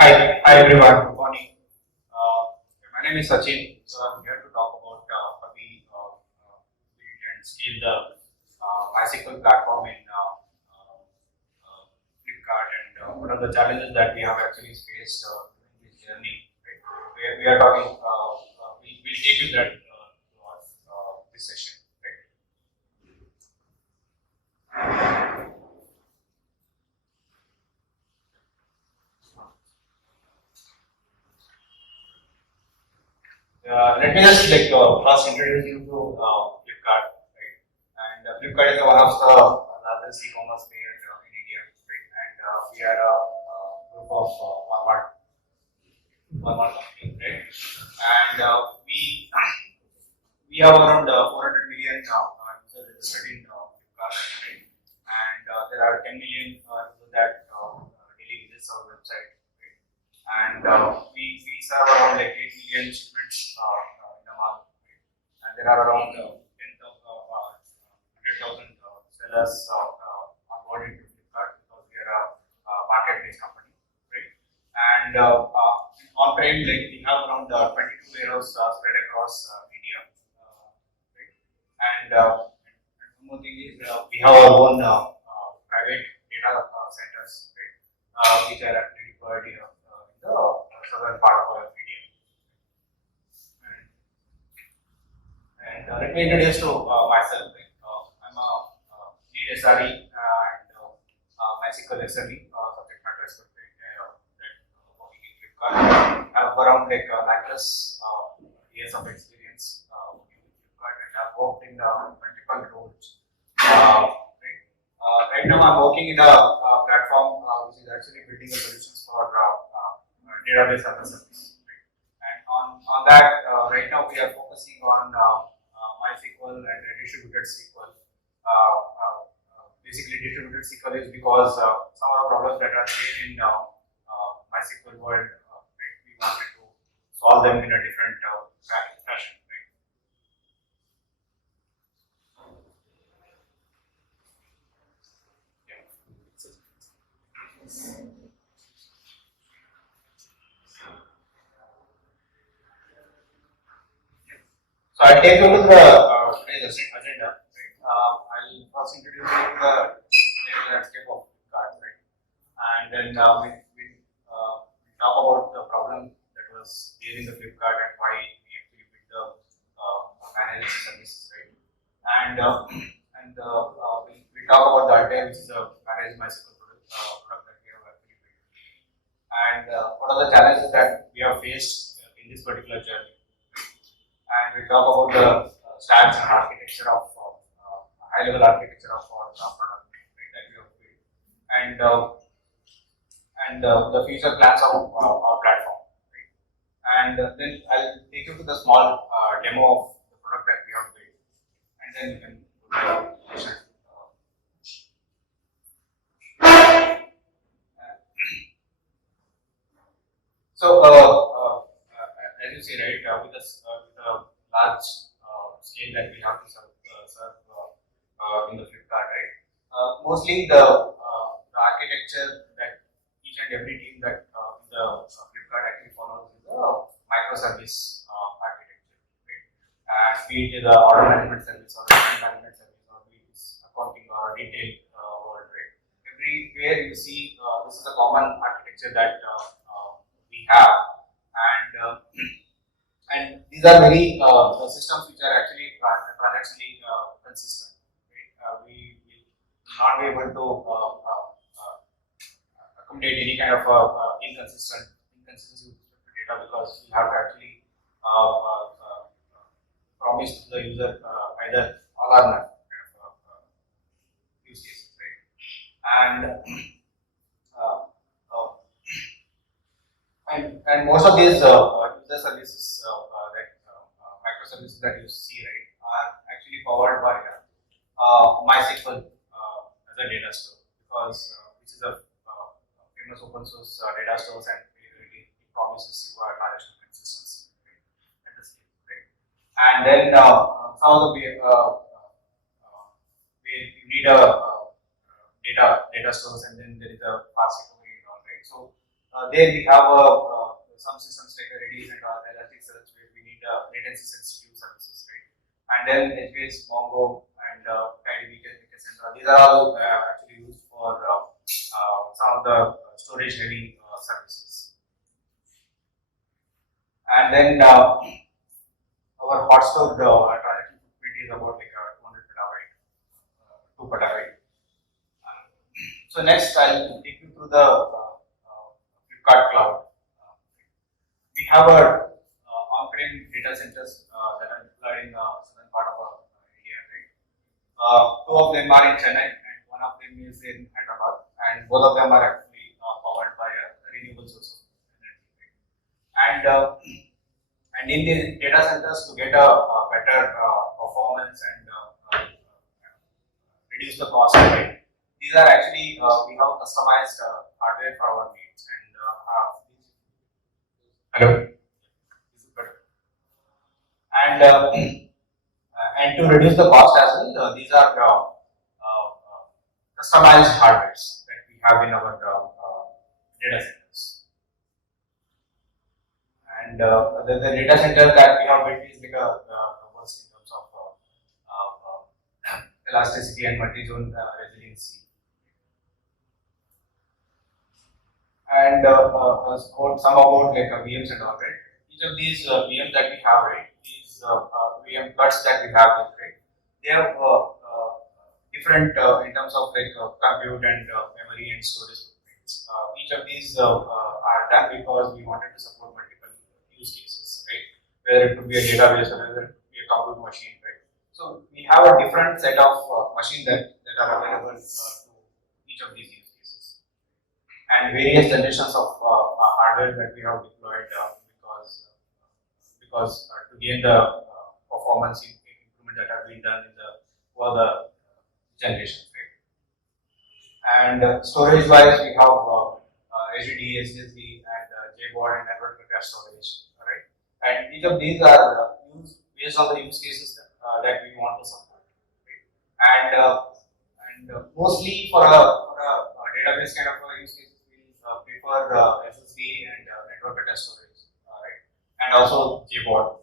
Hi everyone. Good morning. My name is Sachin. So I'm here to talk about how we build and scale the MySQL platform in Flipkart and what are the challenges that we have actually faced during this journey. Right? We are talking. We'll take you that towards this session. Right? Let me just first introduce you to Flipkart, right? And Flipkart is one of the largest e-commerce players in India, right? And we are a group of Walmart company, right? And we have around 400 million users registered in Flipkart, right? And there are 10 million users that daily visits our website, right? And we serve around like 8 million shipments in a month, right? And there are around 100,000 sellers onboarded to Flipkart because we are a marketplace company, right? And on-prem, like we have around 22 warehouses spread across India, right? And one more thing is we have our own private data centers, right? Which are actually deployed in the southern part of India. And let me introduce to myself. Like, I'm a lead SRE and MySQL SRE, subject matter expert working in Flipkart. I have around like 9+ years of experience working with Flipkart, and I've worked in multiple roles. Right now, I'm working in a platform which is actually building the solutions for database as a service. Right? And on that, right now we are focusing on MySQL and distributed SQL. Basically, distributed SQL is because some of the problems that are there in MySQL world, right, we wanted to solve them in a different fashion. Right? Yeah. So I'll take you to the today's agenda. Right? I'll first introduce you to the technical landscape of Flipkart, right? And then we talk about the problem that was there in the Flipkart and why we actually built the managed services, right? And we talk about the Altair, which is a managed MySQL product that we have actually built. And what are the challenges that we have faced in this particular journey? And we talk about the stacks and architecture of high-level architecture of our product, right, that we have built, and the future plans of our platform, right? And then I'll take you to the small demo of the product that we have built, and then you can go to the question. So, as you say, right, with a large scale that we have to serve in the Flipkart, right? Mostly the architecture that each and every team that the Flipkart actually follows is the microservice architecture, right? Be it the order management service or the management service or be it accounting or retail world, right? Everywhere you see this is a common architecture that we have, and these are very systems which are actually transactionally consistent. Right? We will not be able to accommodate any kind of inconsistency with respect to data because we have to actually promise to the user either all or none kind of use cases, right? And and most of these user services, microservices that you see, right, are actually powered by MySQL as a data store because which is a famous open source data stores and it promises you a transactional consistency, right, at the scale, right? And then some of the you need a data stores, and then there is a fast recovery and all, right? So there we have some systems like Redis and Elasticsearch where we need latency sensitive services, right? And then HBase, Mongo, and DB, Cassandra. These are all actually used for some of the storage heavy services. And then our hot stored transaction footprint is about like 200 petabyte, 2 petabyte. So next, I'll take you through the Flipkart Cloud. We have our on-prem data centers that are deployed in the southern part of India, right? Two of them are in Chennai, and one of them is in Hyderabad, and both of them are actually powered by a renewable source of energy, right? And in the data centers, to get a better performance and reduce the cost, right? These are actually we have customized hardware for our needs. And hello, and to reduce the cost as well, these are customized hardwares that we have in our data centers. And the data center that we have built is like a worst in terms of elasticity and multi-zone resiliency. And some about like VMs and all, right? Each of these VMs that we have, right? These VM cards that we have, right? They have different in terms of like compute and memory and storage footprints. Each of these are done because we wanted to support multiple use cases, right? Whether it could be a database or whether it could be a compute machine, right? So we have a different set of machines that are available to each of these use cases, and various generations of hardware that we have deployed because to gain the performance improvement that have been done in the over the generations, right? And storage wise, we have HDD, SSD, and JBOD and network cache storage, right? And each of these are used based on the use cases that we want to support, right? And mostly for a database kind of use case, we prefer SSD and network cache storage, right? And also JBOD.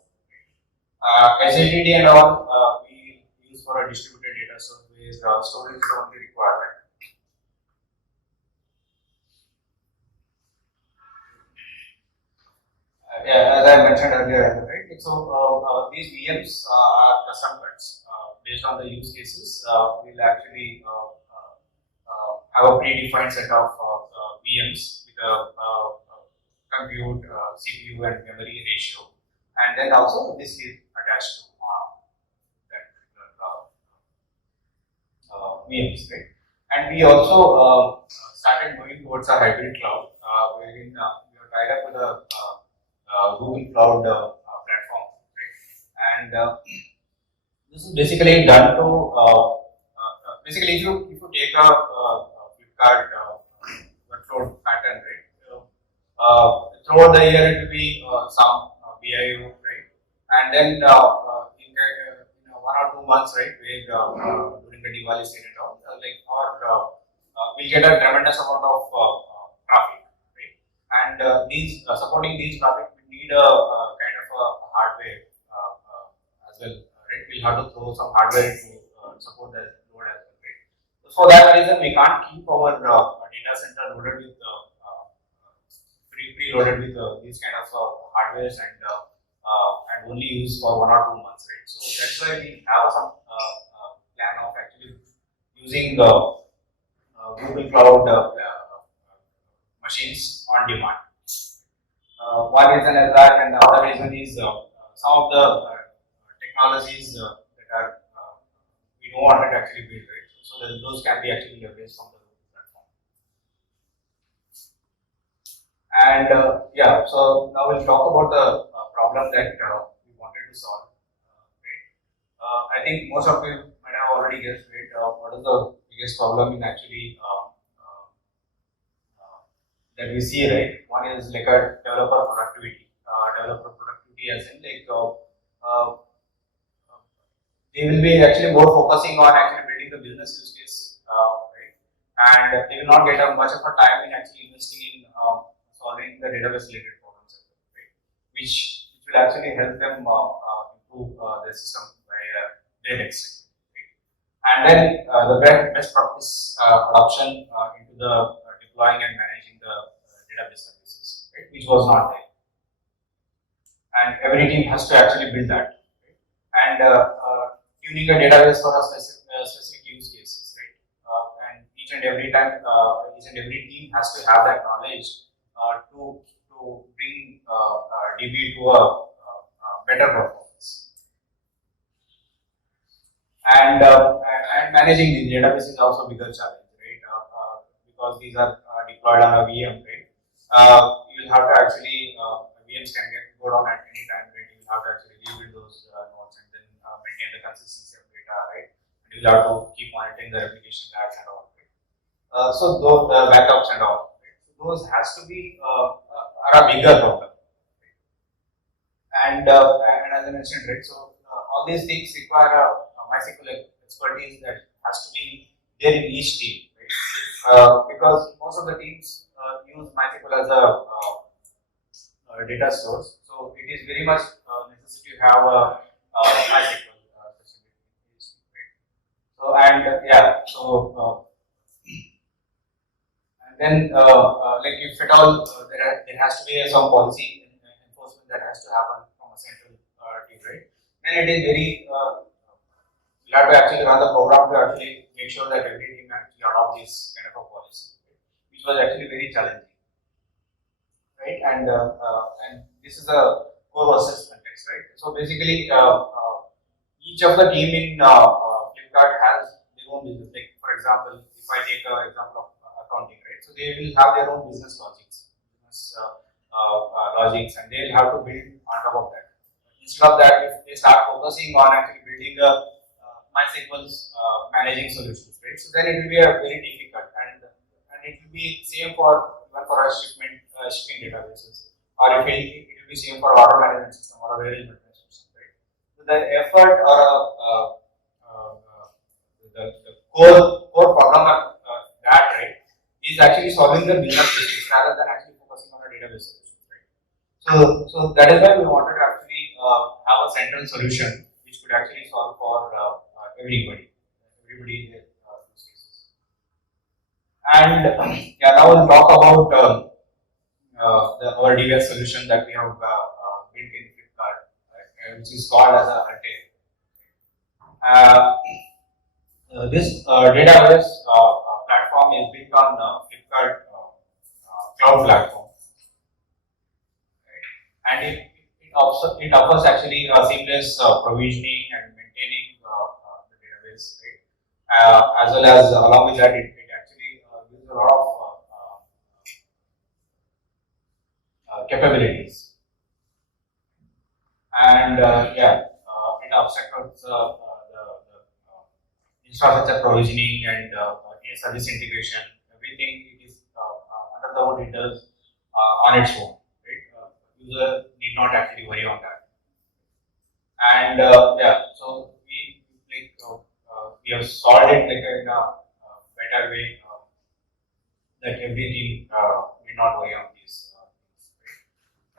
SSD and all we use for a distributed data service. Storage is the only requirement. Yeah, as I mentioned earlier, right? So these VMs are custom cards based on the use cases. We'll actually have a predefined set of VMs with a compute, CPU, and memory ratio, and then also this is attached to that VMs, right? And we also started moving towards a hybrid cloud, wherein we are tied up with a Google Cloud platform, right? And this is basically done to basically if you take a Flipkart workload pattern, right? Throughout the year it will be some BIO, right? And then in 1 or 2 months, right, where during the Diwali season and all, we'll get a tremendous amount of traffic, right? And these supporting these traffic, we need a kind of a hardware as well, right? We'll have to throw some hardware to support that load as well, right? So for that reason, we can't keep our data center loaded with preloaded with these kind of hardwares and only use for 1 or 2 months, right? So that's why we have some plan of actually using Google Cloud machines on demand. One reason is that, and the other reason is some of the technologies that are we don't want to actually build, right? So that those can be actually leveraged from the platform. And yeah, so now we'll talk about the problem that we wanted to solve. Right? I think most of you might have already guessed, right? What is the biggest problem in actually that we see, right? One is like a developer productivity. Developer productivity as in like they will be actually more focusing on actually building the business use case, right? And they will not get much of a time in actually investing in solving solving the database related problems, right? Which will actually help them improve their system by great extent. Right? And then the best practice adoption into the deploying and managing the database services, right? Which was not there, and every team has to actually build that, right? And tuning a database for a specific use cases, right? And each and every time, each and every team has to have that knowledge to bring DB to a better performance. And managing the database is also a bigger challenge, right? Because these are deployed on a VM, right? You will have to actually VMs can go down at any time, right? You will have to actually rebuild those nodes and then maintain the consistency of data, right? And you will have to keep monitoring the replication tags and all, right? So those backups and all, right? So those has to be are a bigger problem, right? And as I mentioned, right? So all these things require a MySQL expertise that has to be there in each team, right? Because most of the teams use MySQL as a data source, so it is very much necessary to have a MySQL facility, right? So and then like if at all there has to be some policy enforcement that has to happen from a central team, right? Then it is very you have to actually run the program to actually make sure that every team actually adopt this kind of a policy, right? Which was actually very challenging, right? And this is a core versus context, right? So basically, each of the team in Flipkart has their own business. Like for example, if I take an example of accounting, right? So they will have their own business logics, logics, and they will have to build on top of that. Instead of that, if they start focusing on actually building the MySQL's managing solutions, right? So then it will be a very difficult, and it will be same for even for our shipping databases, or if it will be same for order management system or a warehouse management system, right? So the effort or the core problem of that, right, is actually solving the business issues rather than actually focusing on a database solution, right? So that is why we wanted to actually have a central solution which could actually solve for everybody in their use cases. And yeah, now we'll talk about our DBS solution that we have built in Flipkart, right, which is called as a Arte. This database platform is built on Flipkart cloud platform, right? And it offers actually seamless provisioning and maintaining the database, right? As well as along with that, it actually uses a lot of capabilities, and it obstructs the infrastructure provisioning and service integration. Everything it is under the hood it does on its own, right? User need not actually worry on that. And so we have solved it like in a better way that every team need not worry on these things.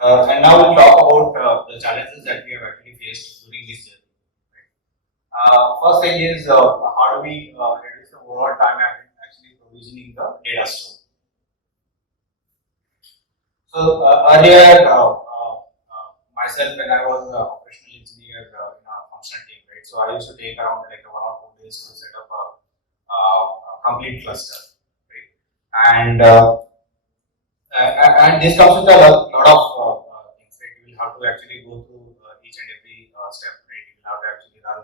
Right? And now we'll talk about the challenges that we have actually faced during this journey. Right? First thing is how do we reduce the overall time actually provisioning the data store. So earlier, myself when I was an operational engineer in a functional team, right? So I used to take around like 1 or 2 days to set up a complete cluster, right? And this comes with a lot of things, right? You will have to actually go through each and every step, right? You will have to actually run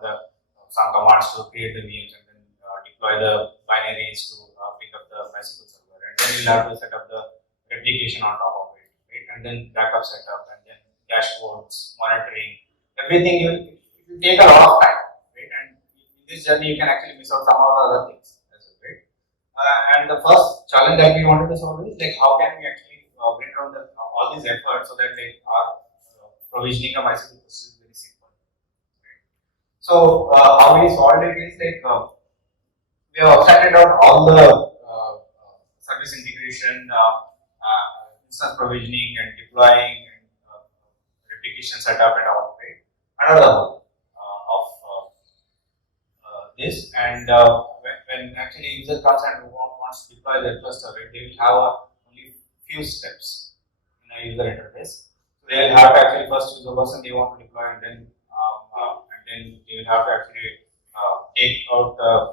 some commands to create the VMs and then deploy the binaries to pick up the MySQL server, and then you'll have to set up the replication on top of it, right? And then backup setup, and then dashboards, monitoring, everything. It will take a lot of time, right? And in this journey, you can actually miss out some of the other things as well, right? And the first challenge that we wanted to solve is like how can we actually bring down all these efforts so that like our provisioning of MySQL is very simple. Right? So how we solved it is like we have abstracted out all the service integration instance provisioning and deploying and replication setup and all, right? Another of this, and when actually user comes and wants to deploy their cluster, right, they will have only few steps in a user interface. So they will have to actually first choose the person they want to deploy, and then they will have to actually take out the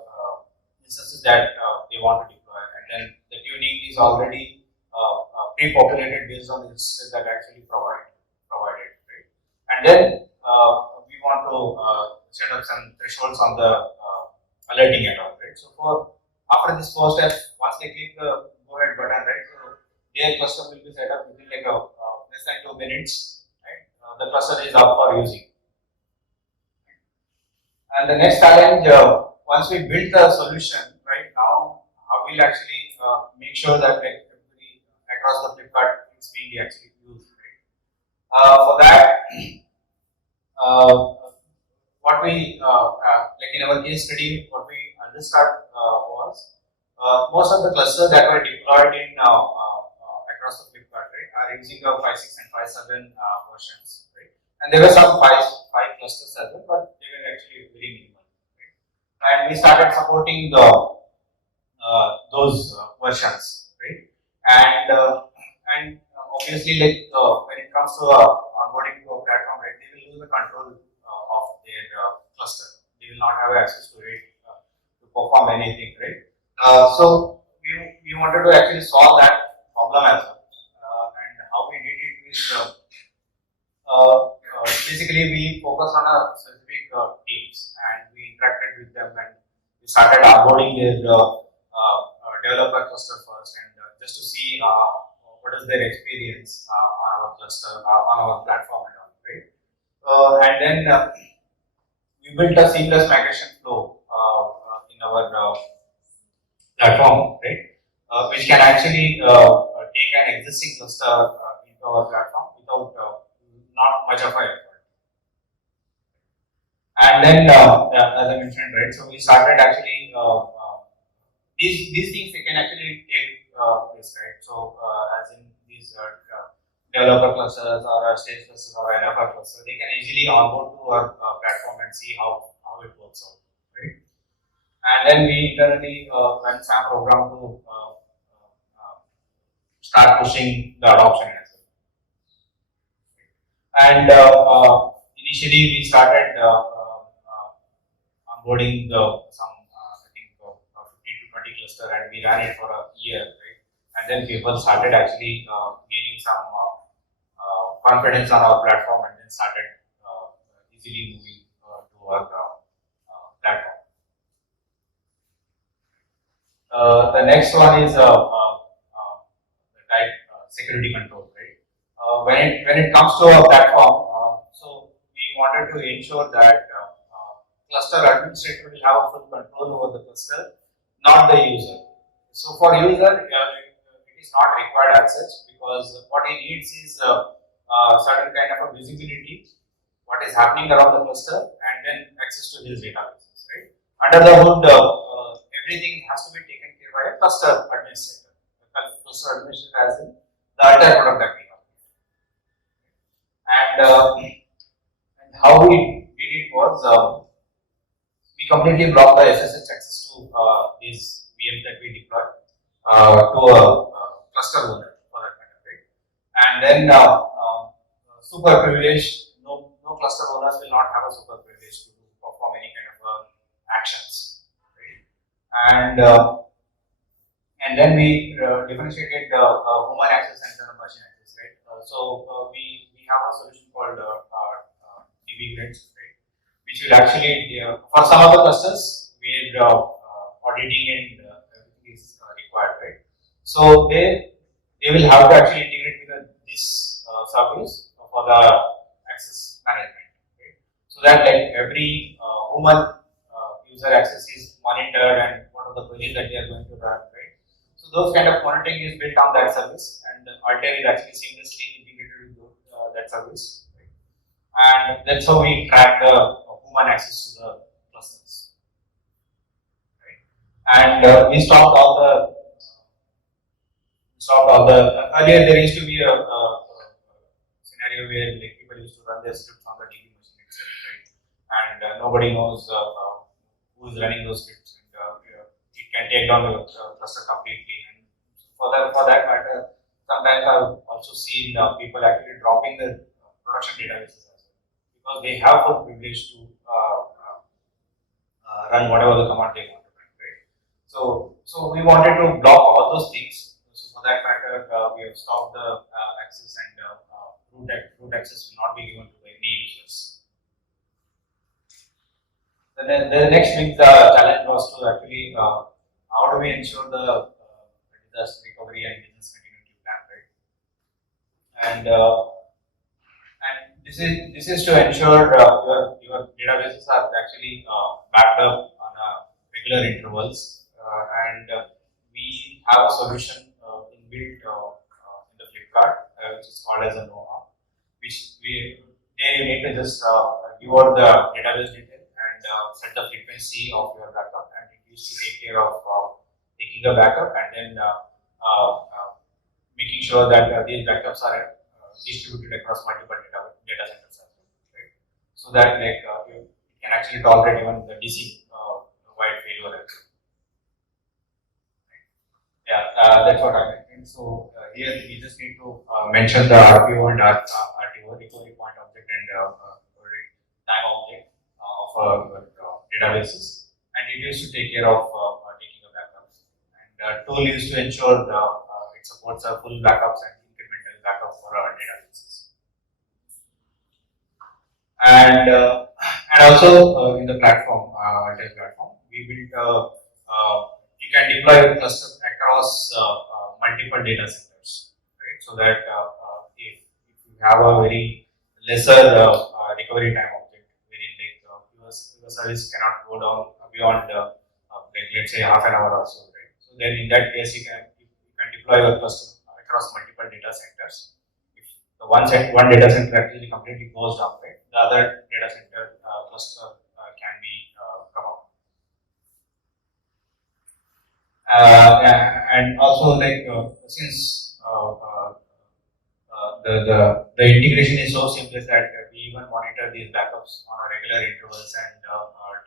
instances that they want to deploy, and then the tuning is already pre-populated based on the instances that actually provided, right? And then we want to set up some thresholds on the alerting and all, right? So after this first step, once they click the go ahead button, right, so their cluster will be set up within like less than 2 minutes, right? The cluster is up for using. And the next challenge, once we build the solution, right, now how we'll actually make sure that like everybody across the Flipkart is being actually used, right? For that, what we like in our case study, what we understood was most of the clusters that were deployed in across the Flipkart, right, are using the 5.6 and 5.7 versions, right? And there were some 5 clusters as well, but they were actually very minimal, right? And we started supporting those versions, right? And obviously, like when it comes to onboarding to a platform, right, they will lose the control of their cluster. They will not have access to it to perform anything, right? So we wanted to actually solve that problem as well, and how we did it is basically we focused on a specific teams, and we interacted with them, and we started onboarding their developer cluster first, and just to see what is their experience on our cluster, on our platform and all, right? And then we built a seamless migration flow in our platform, right? Which can actually take an existing cluster into our platform without not much of a effort. And then, as I mentioned, right, so we started actually these things they can actually take place, right? So as in these developer clusters or stage clusters or NFR clusters, they can easily onboard to our platform and see how it works out, right? And then we internally ran some program to start pushing the adoption as well. And initially we started onboarding some I think 15 to 20 cluster, and we ran it for a year, right? And then people started actually gaining some confidence on our platform, and then started easily moving to our platform. The next one is the type security control, right? When it comes to our platform, so we wanted to ensure that cluster administrator will have full control over the cluster, not the user. So for user, it is not required as such, because what he needs is certain kind of a visibility, what is happening around the cluster, and then access to his databases, right? Under the hood, everything has to be taken care by a cluster administrator. The cluster administrator as in the entire product that we have. And how we did it was we completely blocked the SSH access to these VMs that we deployed to a cluster owner for that matter, right? And then super privileged, no cluster owners will not have a super privilege to perform any kind of actions, right? And then we differentiated human access and machine access, right? So we have a solution called DB grids, right? Which will actually for some of the clusters where auditing and everything is required, right? So they will have to actually integrate with this service for the access management, right? So that like every human user access is monitored, and what are the queries that they are going to run, right? So those kind of monitoring is built on that service, and Altair is actually seamlessly integrated with that service, right? And that's how we track the human access to the clusters, right? And we stopped stopped all the. Earlier there used to be a scenario where like people used to run their scripts on the DB machine itself, right? And nobody knows who is running those scripts, and it can take down your cluster completely. And for that matter, sometimes I've also seen people actually dropping the production databases as well because they have full privilege to run whatever the command they want to run, right? So we wanted to block all those things. So for that matter, we have stopped the access, and root access will not be given to any users. The next big challenge was to actually how do we ensure the disaster recovery and business continuity plan, right? And this is to ensure your databases are actually backed up on regular intervals, and we have a solution inbuilt in the Flipkart, which is called as a NOAA, which there you need to just give out the database detail and set the frequency of your backup, and it used to take care of taking the backup and then making sure that these backups are distributed across multiple data centers as well, right? So that like it can actually tolerate even the DC wide failure as well. Yeah, that's what I meant. So here we just need to mention the RPO and RTO, recovery point object, and recovery time object of your databases, and it used to take care of taking the backups. And tool used to ensure it supports full backups and incremental backups for our databases. And also in the platform, Altair platform, we built you can deploy your cluster across multiple data centers, right? So that if you have a very lesser recovery time object, wherein like your service cannot go down beyond like let's say half an hour or so, right? So then in that case you can deploy your cluster across multiple data centers. If the one data center actually completely goes down, right, the other data center cluster can be come up. And also like since the integration is so seamless that we even monitor these backups on a regular intervals and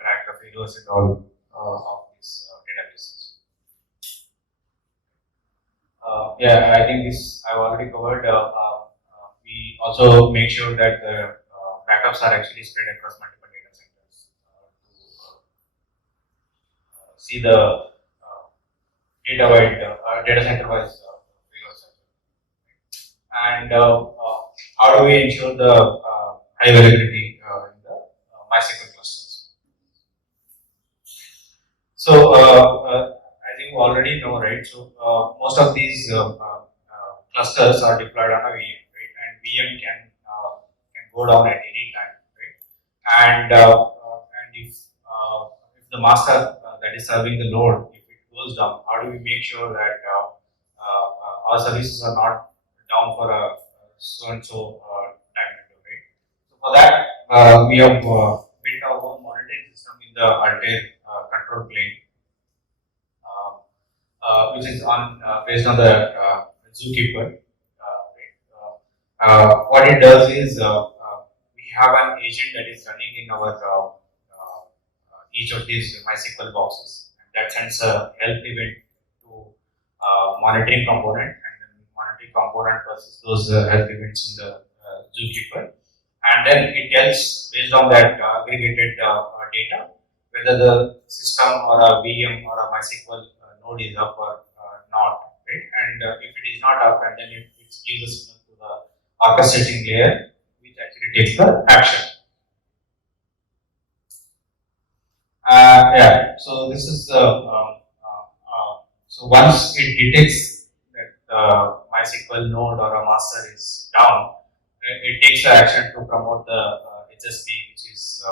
track the failures and all of these databases. Yeah, I think this I've already covered. We also make sure that the backups are actually spread across multiple data centers to see the data center wise figures. And how do we ensure the high availability in the MySQL clusters? So as you already know, right? So most of these clusters are deployed on a VM, right? And VM can go down at any time, right? And if the master that is serving the load, if it goes down, how do we make sure that our services are not down for a so and so time window, right? So for that, we have built our own monitoring system in the Altair control plane, which is on based on the Zookeeper. What it does is we have an agent that is running in our each of these MySQL boxes, and that sends a health event to monitoring component, and then monitoring component processes those health events in the Zookeeper, and then it tells based on that aggregated data whether the system or a VM or a MySQL node is up or not, right? And if it is not up, and then it gives a signal to the orchestrating layer, which actually takes the action. Yeah, so this is so once it detects that the MySQL node or a master is down, it takes the action to promote the HSP, which is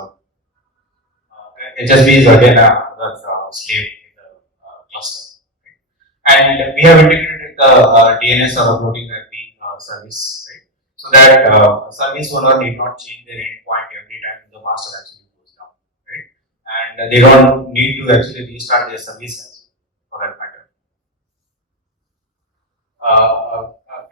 HSP is again another slave in the cluster. Right? And we have integrated the DNS or uploading IP service, right? So that service owner need not change their endpoint every time the master actually goes down, right? And they don't need to actually restart their service as well, for that matter.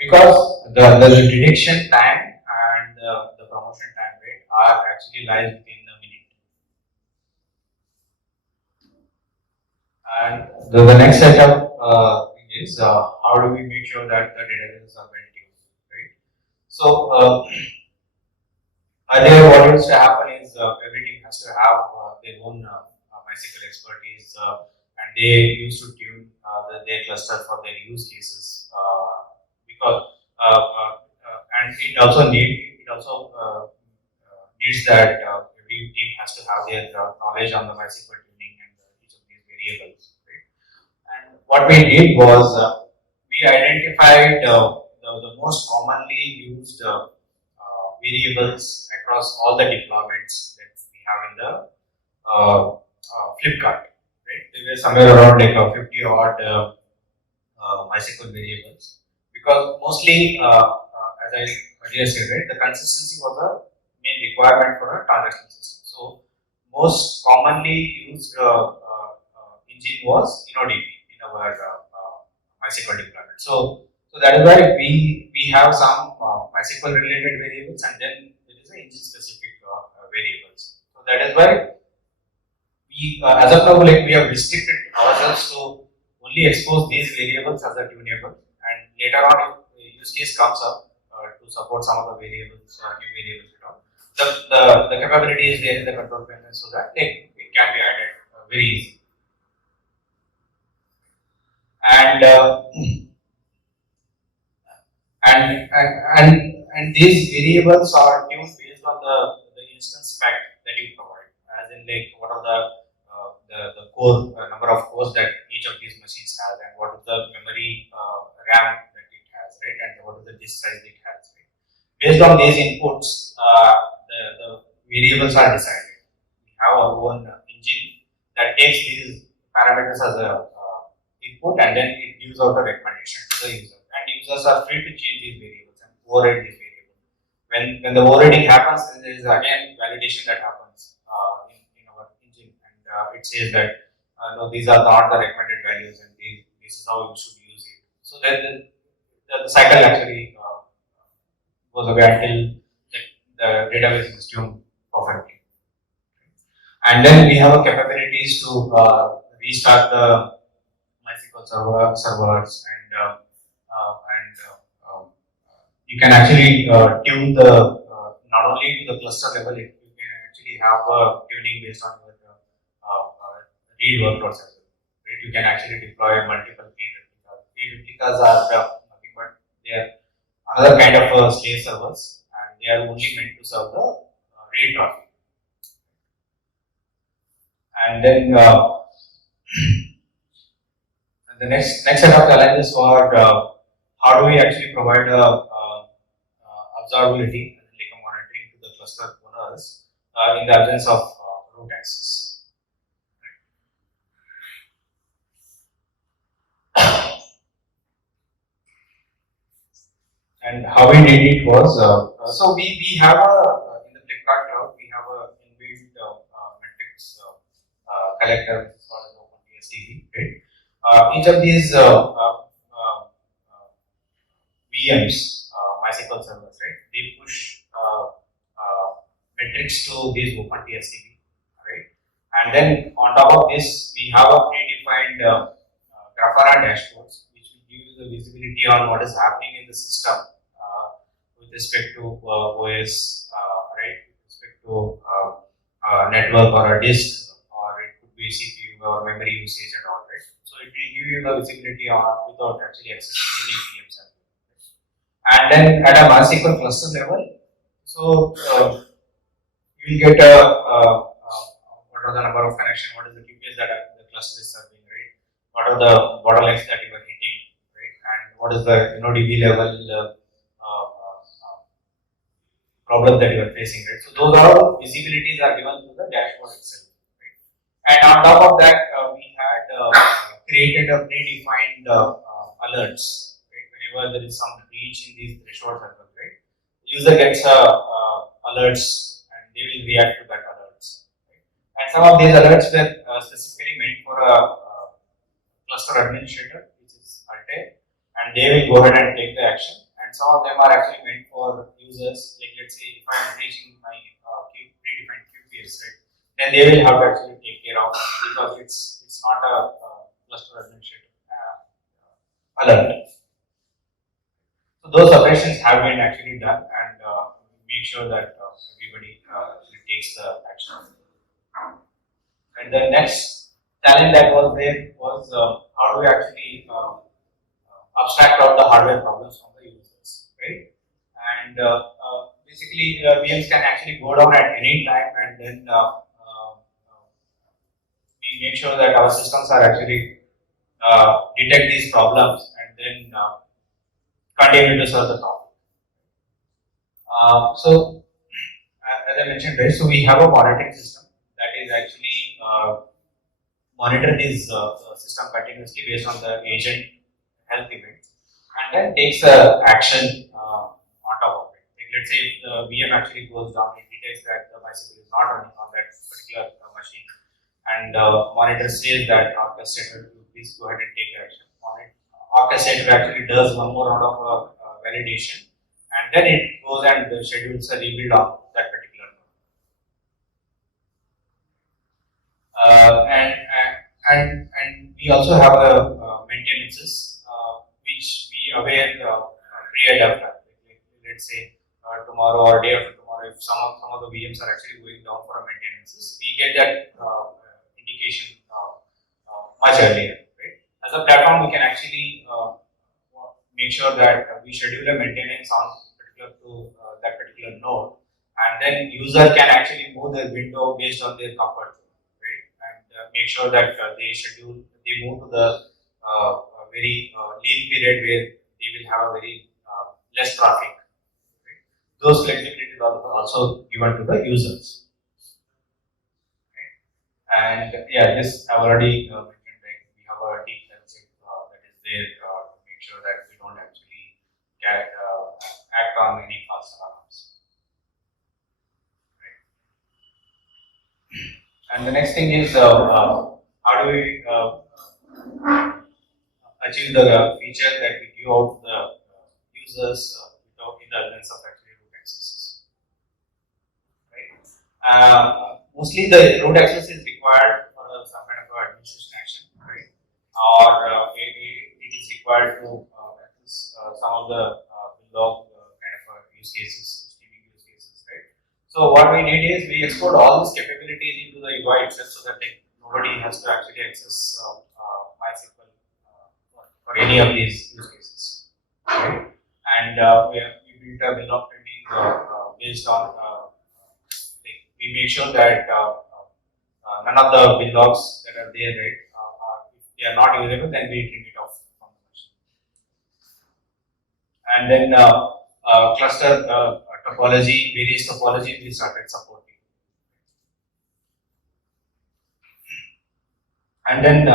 because the detection time and the promotion time rate are actually lies within the minute. And the next setup thing is how do we make sure that the databases are well tuned, right? So earlier what used to happen is every team has to have their own MySQL expertise, and they used to tune their cluster for their use cases because and it also needs that every team has to have their knowledge on the MySQL tuning and each of these variables. Right? And what we did was we identified the most commonly used variables across all the deployments that we have in the Flipkart. Right? There were somewhere around like 50 odd MySQL variables because mostly, as I earlier said, right, the consistency was a main requirement for a transactional system. So most commonly used engine was InnoDB in our MySQL deployment. So that is why we have some MySQL related variables, and then there is an engine specific variables. So that is why we as of now, like, we have restricted ourselves to only expose these variables as a tunable, and later on if the use case comes up to support some of the variables or new variables at all, the capability is there in the control panel, so that like, it can be added very easy. And and these variables are tuned based on the instance spec that you provide, as in like what are the core number of cores that each of these machines has, and what is the memory RAM that it has, right, and what is the disk size it has. Right? Based on these inputs, the variables are decided. We have our own engine that takes these parameters as a input, and then it gives out a recommendation to the user. And users are free to change these variables and override these variables. When the overriding happens, then there is again validation that happens in our engine, and it says that no, these are not the recommended values, and this is how you should use it. So then the cycle actually goes away until the database is tuned perfectly. And then we have capabilities to restart the MySQL servers, and you can actually tune the not only to the cluster level, you can actually have a tuning based on your read workloads as well. Right? You can actually deploy multiple read replicas. Read replicas are nothing but they are another kind of slave servers, and they are only meant to serve the read traffic. And then the next set of challenges were how do we actually provide observability, like a monitoring to the cluster owners in the absence of root access. And how we did it was so we have a in the Flipkart cloud we have a inbuilt metrics collector, which is called as OpenSDB. Right? Each of these VMs, MySQL servers, right? They push metrics to these OpenTSDB, right? And then on top of this, we have a predefined Grafana dashboards, which will give you the visibility on what is happening in the system with respect to OS, right? With respect to network or a disk, or it could be CPU or memory usage and all, right? So it will give you the visibility on without actually accessing any VMs. And then at a MySQL cluster level, so you will get what are the number of connections, what is the QPS that the cluster is serving, right? What are the bottlenecks that you are hitting, right? And what is the InnoDB level problem that you are facing, right? So those all visibilities are given to the dashboard itself, right? And on top of that, we had created a predefined alerts. Whenever there is some breach in these thresholds, right? The user gets alerts, and they will react to that alerts. Right? And some of these alerts were specifically meant for a cluster administrator, which is Alte, and they will go ahead and take the action. And and some of them are actually meant for users. Like let's say if I am creating my predefined QPS, right, then they will have to actually take care of, because it's not a cluster administrator alert. So those operations have been actually done, and make sure that everybody actually takes the action. And the next challenge that was there was how do we actually abstract out the hardware problems from the users, right? And basically, VMs can actually go down at any time, and then we make sure that our systems are actually detect these problems and then continue to serve the topic. So, as I mentioned, right, so we have a monitoring system that is actually monitor this system continuously based on the agent health events, and then takes action on top of it. Like let's say if the VM actually goes down, it detects that the MySQL is not running on that particular machine, and monitor says that orchestrator, please go ahead and take action on it. Orchestrator actually does one more round of validation, and then it goes and schedules a rebuild on that particular node. And we also have a maintenances which we aware pre-adapt. Let's say tomorrow or day after tomorrow, if some of the VMs are actually going down for a maintenances, we get that indication much earlier. Right? As a platform, we can actually make sure that we schedule a maintenance on that particular node, and then user can actually move their window based on their comfort. Make sure that they move to the very lean period where they will have a very less traffic. Right? Those flexibilities are also given to the users. Right? And yeah, this I've already mentioned. Like we have a deep concept that is there to make sure that we don't actually act on any false alarms. And the next thing is how do we achieve the feature that we give out to the users without in the absence of actually root accesses. Right? Mostly the root access is required for some kind of administration action, right? Or it is required to access some of the log kind of use cases, streaming use cases, right? So what we need is we export all these capabilities into the UI itself, so that nobody has to actually access MySQL for any of these use cases. Right? And we built a bill of lading based on we make sure that none of the bill logs that are there, right, if they are not usable, then we trim it off from the machine. And then cluster topology, various topologies we started supporting. And then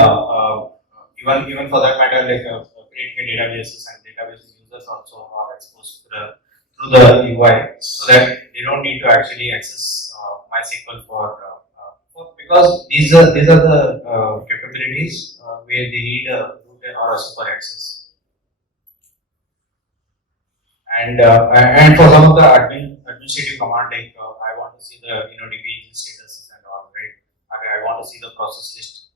even for that matter, like creating databases and database users also are exposed through the UI, so that they don't need to actually access MySQL because these are the capabilities where they need a root or a super access. And for some of the administrative command, like I want to see the DB statuses and all, right? I want to see the process list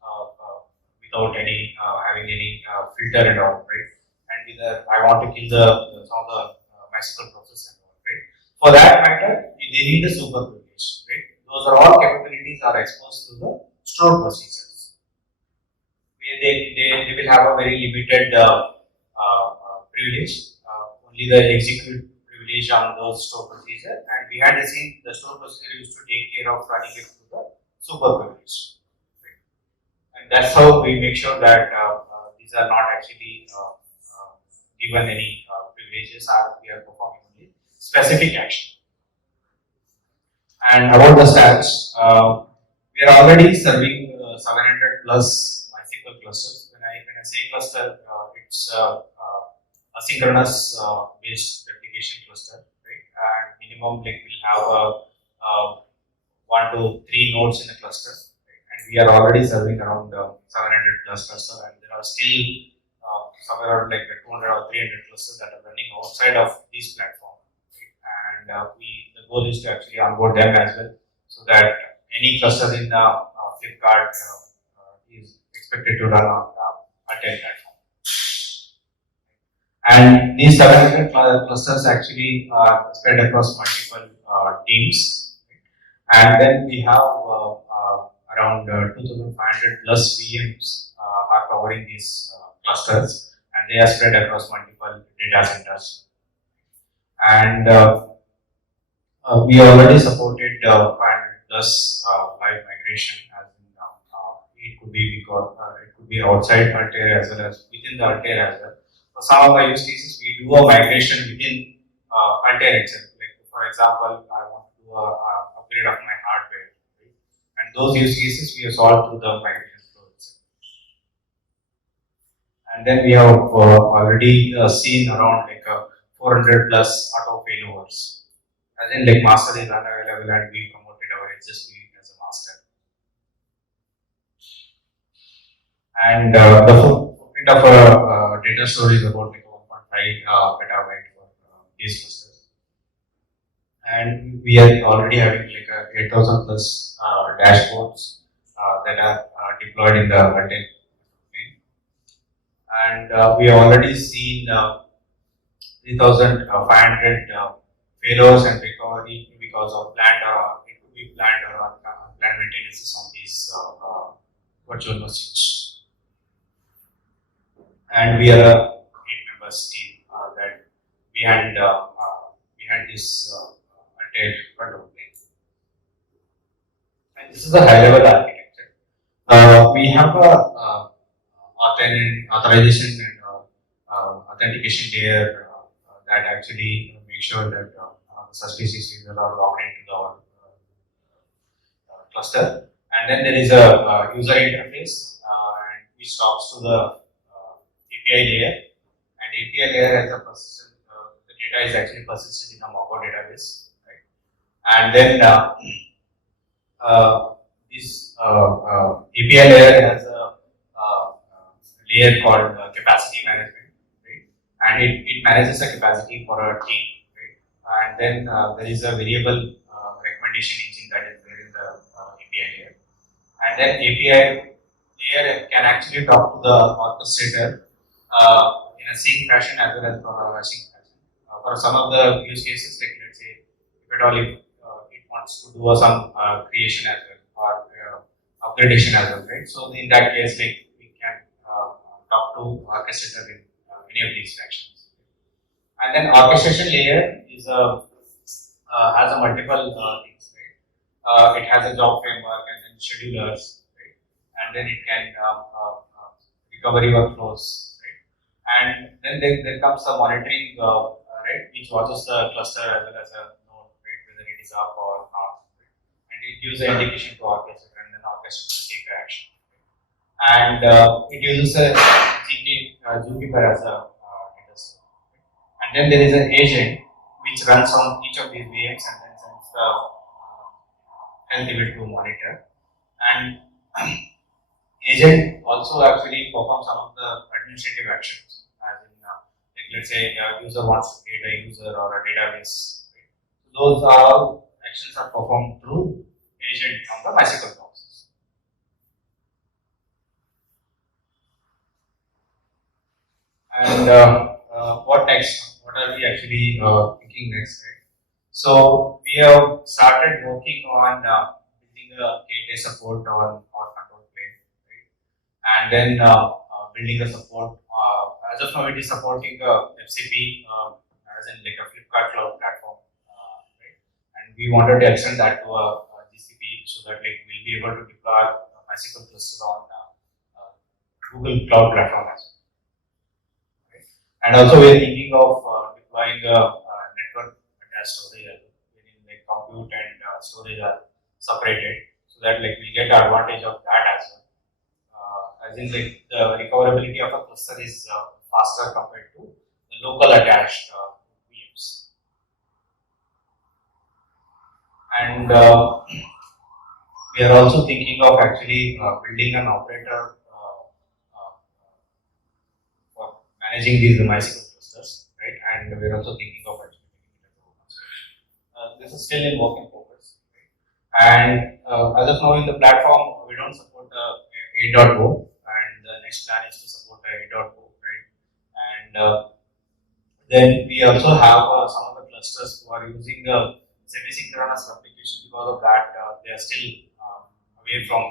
without any having any filter and all, right? And I want to kill some of the MySQL process and all, right? For that matter, they need a super privilege, right? Those are all capabilities are exposed to the stored procedures, where they will have a very limited privilege. Only the execute privilege on those store procedure, and behind the scene, the store procedure used to take care of running it through the super privilege. Right? And that's how we make sure that these are not actually given any privileges, or we are performing only specific action. And about the stats, we are already serving 700 plus MySQL clusters. When I say cluster, it's asynchronous based replication cluster, right? And minimum like we'll have 1 to 3 nodes in a cluster, right? And we are already serving around 700 plus cluster, and there are still somewhere around like 200 or 300 clusters that are running outside of this platform. Right? And the goal is to actually onboard them as well, so that any cluster in the Flipkart is expected to run on the Altair platform. And these 700 clusters actually are spread across multiple teams. And then we have around 2,500 plus VMs are covering these clusters, and they are spread across multiple data centers. And we already supported 500 plus live migration, as in, it could be because it could be outside Altair as well as within the Altair as well. For some of the use cases, we do a migration within Altair itself. Like for example, I want to do a upgrade of my hardware, right? And those use cases we have solved through the migration flow itself. And then we have already seen around like 400 plus auto failovers. As in, like master is unavailable and we promoted our HSP as a master. And the footprint of a data store is about like 1.5 petabyte for these clusters. And we are already having like 8,000 plus dashboards that are deployed in the Altair domain. And we have already seen 3,500 failures and recovery because of planned or it could be planned or unplanned maintenance on these virtual machines. And we are a 8-member team that behind this Altair front of plane. And this is a high-level architecture. We have a authorization and authentication layer that actually make sure that suspicious users are logged into our cluster. And then there is a user interface which talks to the API layer. And API layer has a persistent, the data is actually persistent in a Mongo database. Right? And then this API layer has a layer called capacity management, right? And it manages the capacity for a team. And then there is a variable recommendation engine that is there in the API layer. And then API layer can actually talk to the orchestrator in a sync fashion as well as for a sync fashion. For some of the use cases, like let's say, if at all it wants to do some creation as well or upgradation as well, right? So in that case, like we can talk to orchestrator in any of these factions. And then orchestration layer is has a multiple things, right? It has a job framework and then schedulers, right? And then it can recovery workflows, right? And then there comes the monitoring, right, which watches the cluster as well as a node, right, whether it is up or not, right? And it gives an indication to orchestrator, and then orchestrator will take the action. And it uses a zookeeper as a and then there is an agent which runs on each of these VMs and then sends the health event to monitor. And agent also actually performs some of the administrative actions, as in like let's say a user wants to create a user or a database. Right? So those all actions are performed through agent on the MySQL boxes. And what next? What are we actually thinking next? Right? So we have started working on building a gateway support on our control plane, right? And then building a support. As of now, it is supporting FCP as in like a Flipkart cloud platform, right? And we wanted to extend that to a GCP so that like we'll be able to deploy MySQL cluster on Google Cloud platform as well. And also we are thinking of deploying a network attached storage, wherein like compute and storage are separated, so that like we get the advantage of that as well. As in like the recoverability of a cluster is faster compared to the local attached VMs. And we are also thinking of actually building an operator for managing these MySQL clusters, right? And we're also thinking of actually making it as a open source. This is still in work in progress, right? And as of now in the platform, we don't support 8.0, and the next plan is to support 8.0, right? And then we also have some of the clusters who are using semi-synchronous application. Because of that, they are still away from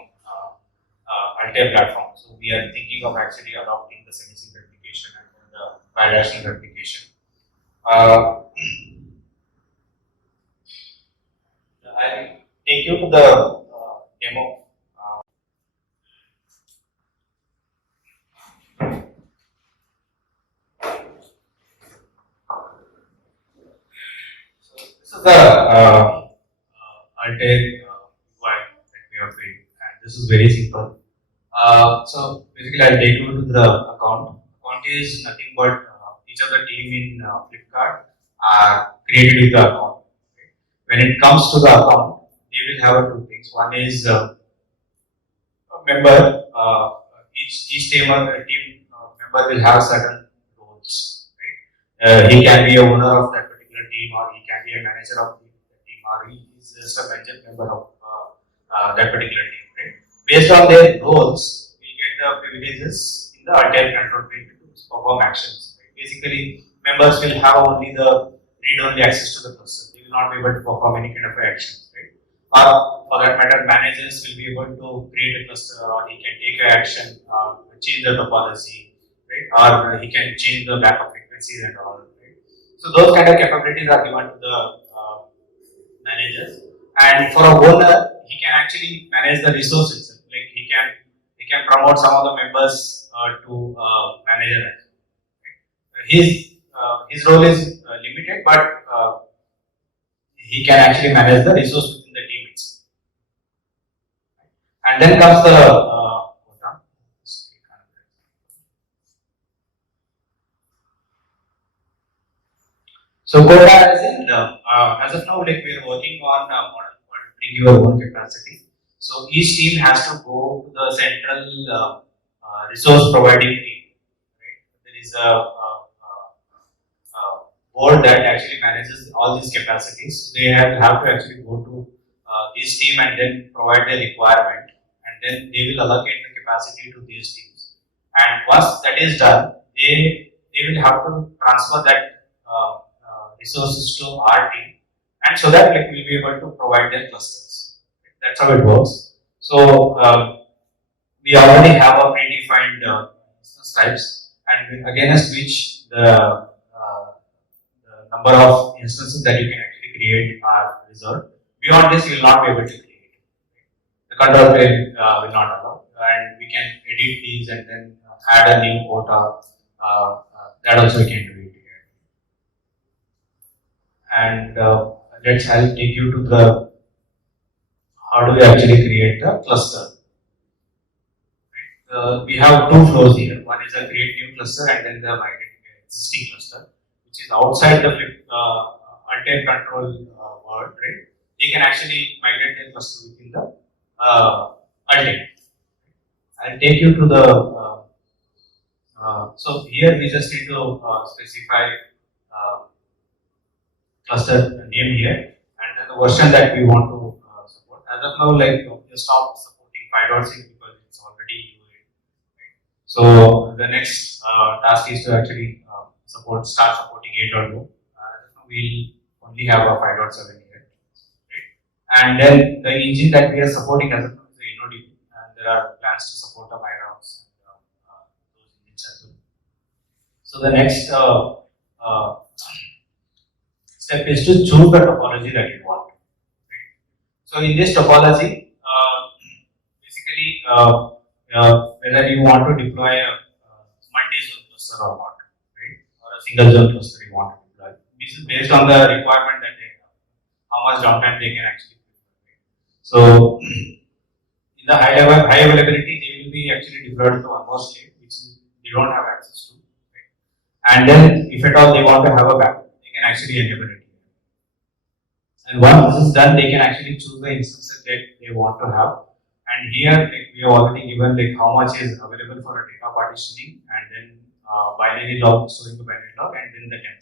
Altair platform. So we are thinking of actually adopting the semi-sync replication and then the bidirectional replication. I'll take you to the demo. So this is the Altair UI that we have created, and this is very simple. So basically, I'll take you to the account. Account is nothing but each of the team in Flipkart are created with the account. Right? When it comes to the account, they will have two things. One is a member. Each team member will have certain roles. Right? He can be a owner of that particular team, or he can be a manager of the team, or he is just a member of that particular team. Right? Based on their roles, we get the privileges in the Altair control plane to perform actions. Right? Basically, members will have only the read-only access to the cluster. They will not be able to perform any kind of actions. Right? Or for that matter, managers will be able to create a cluster, or he can take an action, change the topology, right? Or he can change the backup frequencies and all. Right? So those kind of capabilities are given to the managers. And for a owner, he can actually manage the resources. Like he can promote some of the members to manager. His role is limited, but he can actually manage the resource within the team itself. And then comes the quota. So quota as of now, like we are working on a model called bring your own capacity. So each team has to go to the central resource providing team. Right? There is a board that actually manages all these capacities. So they have to actually go to this team and then provide the requirement, and then they will allocate the capacity to these teams. And once that is done, they will have to transfer that resources to our team, and so that like we'll be able to provide their clusters. That's how it works. So we already have a predefined instance types, and against which the number of instances that you can actually create are reserved. Beyond this, you will not be able to create. The control plane will not allow, and we can edit these and then add a new quota. That also we can do it here. And I'll take you to the how do we actually create the cluster. We have two flows here. One is a create new cluster, and then the migrate existing cluster, which is outside the Altair control world, right? They can actually migrate their cluster within the Altair. I'll take you to the so here we just need to specify cluster name here, and then the version that we want to support. As of now, like you stop supporting 5.6 because it's already UA. Right? So the next task is to actually start supporting 8.0. We'll only have a 5.7 here. Right? And then the engine that we are supporting as of now is the InnoDB, and there are plans to support the Mydbops and those engines as well. So the next step is to choose the topology that you want. Right? So in this topology, basically whether you want to deploy a multi-zone cluster or not, right? Or a single zone cluster you want to deploy. This is based on the requirement that they have, how much downtime they can actually do. Right? So in the high availability, they will be actually deployed to one more state, which they don't have access to. Right? And then if at all they want to have a backup, they can actually enable it. And once this is done, they can actually choose the instances that they want to have. And here, like, we have already given like how much is available for a data partitioning, and then binary log, storing the binary log, and then the temp.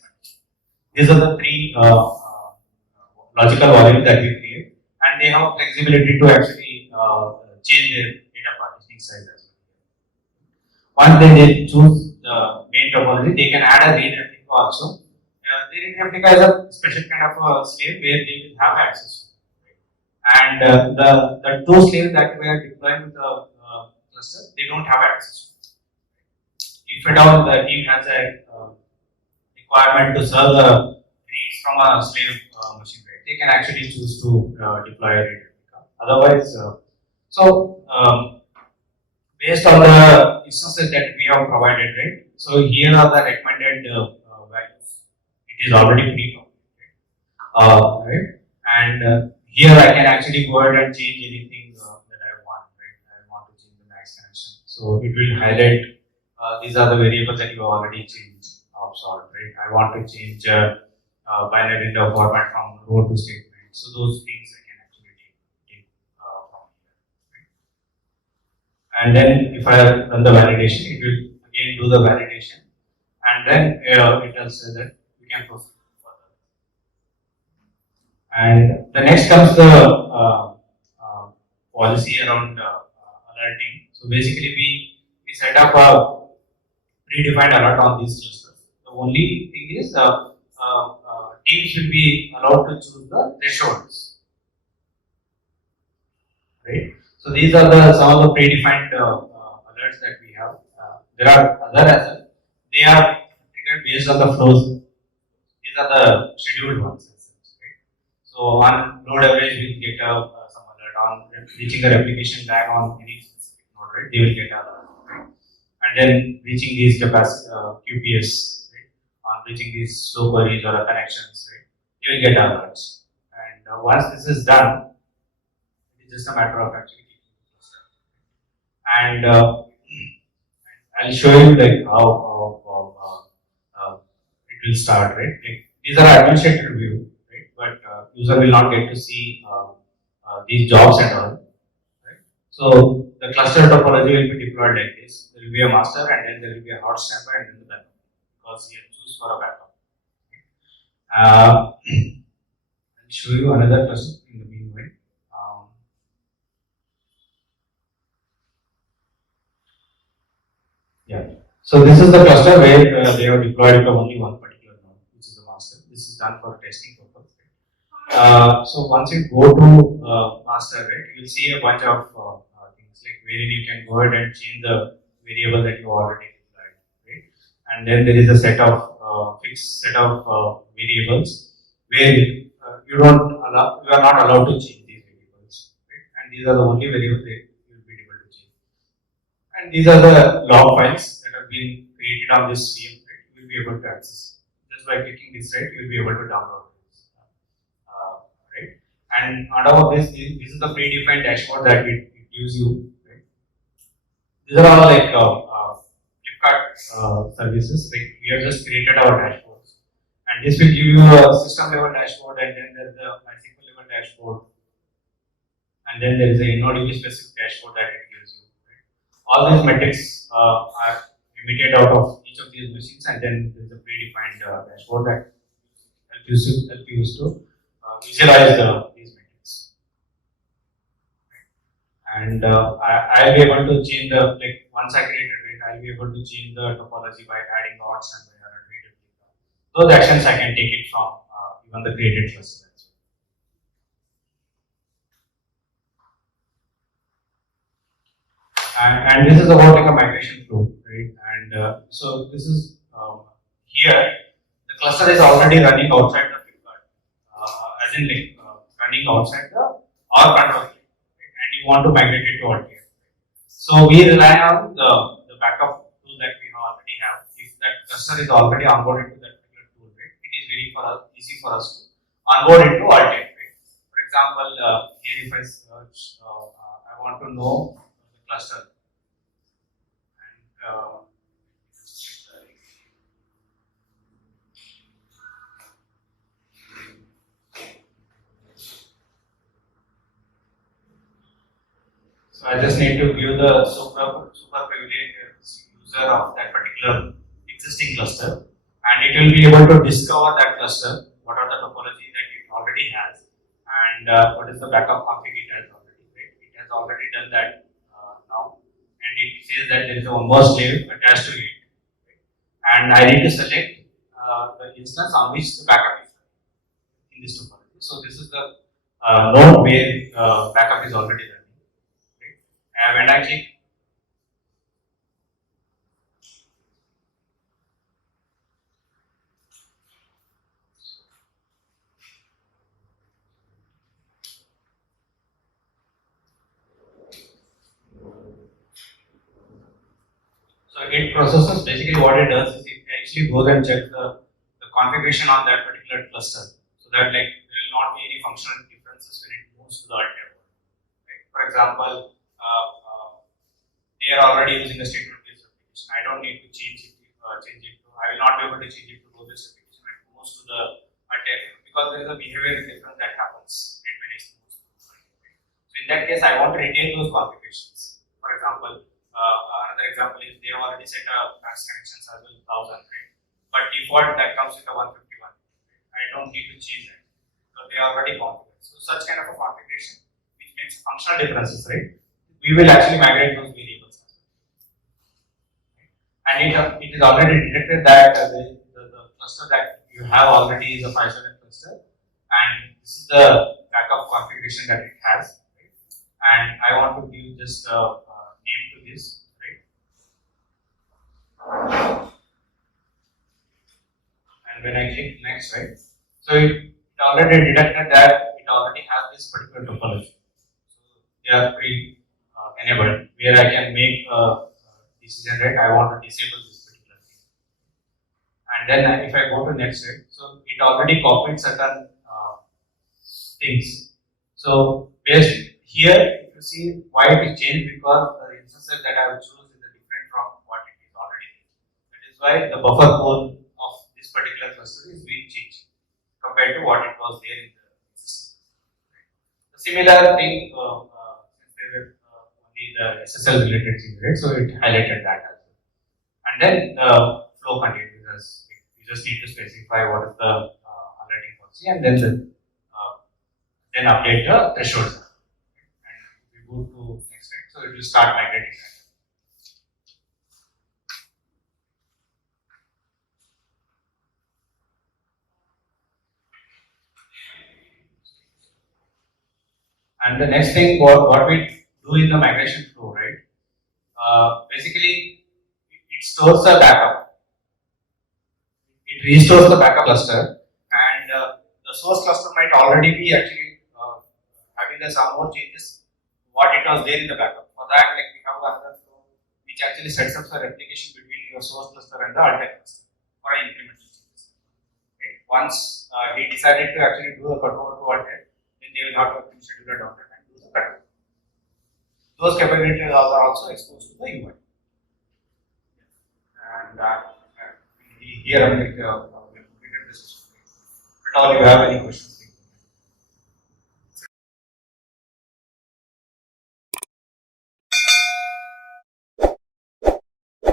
These are the three logical volumes that we create, and they have flexibility to actually change their data partitioning size as well. Once they choose the main topology, they can add a read replica also. The read replica is a special kind of a slave where they will have access to. And the two slaves that we are deploying with the cluster, they don't have access to. If at all the team has a requirement to serve the reads from a slave machine, right, they can actually choose to deploy a read replica. Otherwise, based on the instances that we have provided, right? So here are the recommended values. It is already pre-configured, right? And here I can actually go ahead and change anything that I want, right? I want to change the max connection. So it will highlight these are the variables that you have already changed of sort, right? I want to change binary data format from row to statement. So those things I can actually take from here, right? And then if I run the validation, it will again do the validation, and then it will say that we can proceed. And the next comes the policy around alerting. So basically, we set up a predefined alert on these clusters. The only thing is, teams should be allowed to choose the thresholds, right? So these are the some of the predefined alerts that we have. There are other as well. They are triggered based on the flows. These are the scheduled ones. So on load average, we'll get some alert on reaching a replication lag on any specific node, right? They will get an alert, right? And then reaching these capacity QPS, right? On reaching these slow queries or connections, right? They will get alerts. And once this is done, it is just a matter of actually keeping the cluster. And I'll show you like how it will start, right? Like these are administrator view. But user will not get to see these jobs and all. Right? So the cluster topology will be deployed like this. There will be a master, and then there will be a hot standby, and then the backup, because you choose for a backup. I'll show you another cluster in the meanwhile. Yeah. So this is the cluster where they have deployed only one particular node, which is the master. This is done for testing purpose. So once you go to master, right, you'll see a bunch of things like wherein you can go ahead and change the variable that you already deployed, right? And then there is a set of fixed set of variables where you are not allowed to change these variables, right? And these are the only variables that you will be able to change. And these are the log files that have been created on this VM, right? You will be able to access just by clicking this, right? You will be able to download. Right? And on top of this is the predefined dashboard that it gives you. Right? These are all like Flipkart services. Like we have just created our dashboards, and this will give you a system level dashboard, and then there's the MySQL level dashboard, and then there is a InnoDB specific dashboard that it gives you. Right? All these metrics are emitted out of each of these machines, and then there's a predefined dashboard that help you to visualize these metrics, and I'll be able to change the, like once I create a rate, I'll be able to change the topology by adding odds and by rate. Those actions I can take it from even the created cluster. And this is about like a migration flow, right? And so this is here the cluster is already running outside the Flipkart, as in like running outside the our control, right? And you want to migrate it to Altair. So we rely on the backup tool that we already have. If that cluster is already onboarded to that particular tool, right, it is very easy for us to onboard it to Altair. Right? For example, here if I search, I want to know the cluster. So I just need to view the super privileged user of that particular cluster, and it will be able to discover that cluster, what are the topology that it already has, and what is the backup config it has already. Right? It has already done that now, and it says that there is a one more slave attached to it, right? And I need to select the instance on which the backup is in this topology. So this is the node where backup is already running. Right? And when I click, so it processes, basically what it does is it actually goes and checks the configuration on that particular cluster, so that like there will not be any functional differences when it moves to the alternate one. Right? For example, they are already using a statement-based application. I don't need to change it. I will not be able to change it to role-based application when it moves to the alternate, because there is a behavior difference that happens right, when it moves to the alternate. So in that case, I want to retain those configurations. For example, another example is they have already set a max connections as well 1000, right? But default that comes with a 151. Right? I don't need to change that because they are already configured. So such kind of a configuration which makes functional differences, right? We will actually migrate those variables. Right? And it is already detected that the cluster that you have already is a 5/7 cluster, and this is the backup configuration that it has. Right? And I want to give just name to this, right? And when I click next, right? So it already detected that it already has this particular topology. So they are pre-enabled, where I can make a decision, right? I want to disable this particular thing. And then if I go to next, right? So it already copied certain things. So based here, if you see why it is changed, because the instances that I have chosen is different from what it is already there. That is why the buffer pool of this particular cluster is being changed compared to what it was there in the existing. Right? The similar thing, since there were only the SSL related thing, right? So it highlighted that as well. And then flow continuous. You just need to specify what is the alerting policy, and then update the thresholds. And we move to next slide, so it will start migrating that. And the next thing, what we do in the migration flow, right? Basically, it stores the backup. It restores the backup cluster, and the source cluster might already be actually having some more changes what it was there in the backup. For that, like we have another flow which actually sets up the replication between your source cluster and the alternate cluster for incremental changes. Right? Once he decided to actually do the cutover to alternate, then they will have to schedule a download and do the cutover. Those capabilities are also exposed to the UI. And here I'm like completed this. At all, you have any questions?